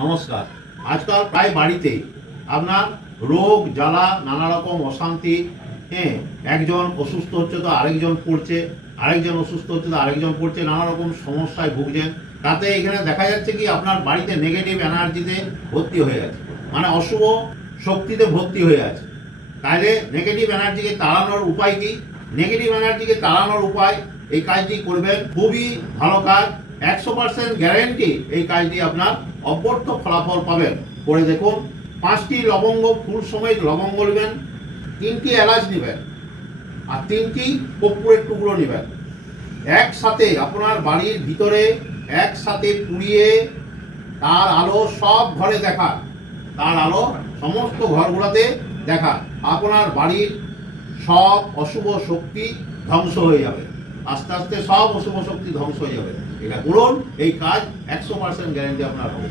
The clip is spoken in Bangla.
নমস্কার। আজকাল প্রায় বাড়িতে আপনার রোগ জ্বালা নানা রকম অশান্তি, হ্যাঁ, একজন অসুস্থ হচ্ছে তো আরেকজন পড়ছে, আরেকজন অসুস্থ হচ্ছে তো আরেকজন পড়ছে, নানা রকম সমস্যায় ভুগছেন। তাতে এখানে দেখা যাচ্ছে কি আপনার বাড়িতে নেগেটিভ এনার্জিতে ভর্তি হয়ে আছে, মানে অশুভ শক্তিতে ভর্তি হয়ে আছে। তাহলে নেগেটিভ এনার্জিকে তাড়ানোর উপায় কি? নেগেটিভ এনার্জিকে তাড়ানোর উপায়, এই কাজটি করবেন, খুবই ভালো কাজ, 100% গ্যারেন্টি এই কাজটি আপনার অব্যর্থ ফলাফল পাবেন। করে দেখুন। 5টি লবঙ্গ, ফুল সমেত লবঙ্গ নেবেন, 3টি এলাচ নেবেন, আর 3টি কর্পূরের টুকরো নেবেন। একসাথে আপনার বাড়ির ভিতরে একসাথে পুড়িয়ে তার আলো সব ঘরে দেখান, তার আলো সমস্ত ঘরগুলোতে দেখান। আপনার বাড়ির সব অশুভ শক্তি ধ্বংস হয়ে যাবে, আস্তে আস্তে সব অশুভ শক্তি ধ্বংস হয়ে যাবে। এটা করুন, এই কাজ 100% গ্যারেন্টি আপনার হবে।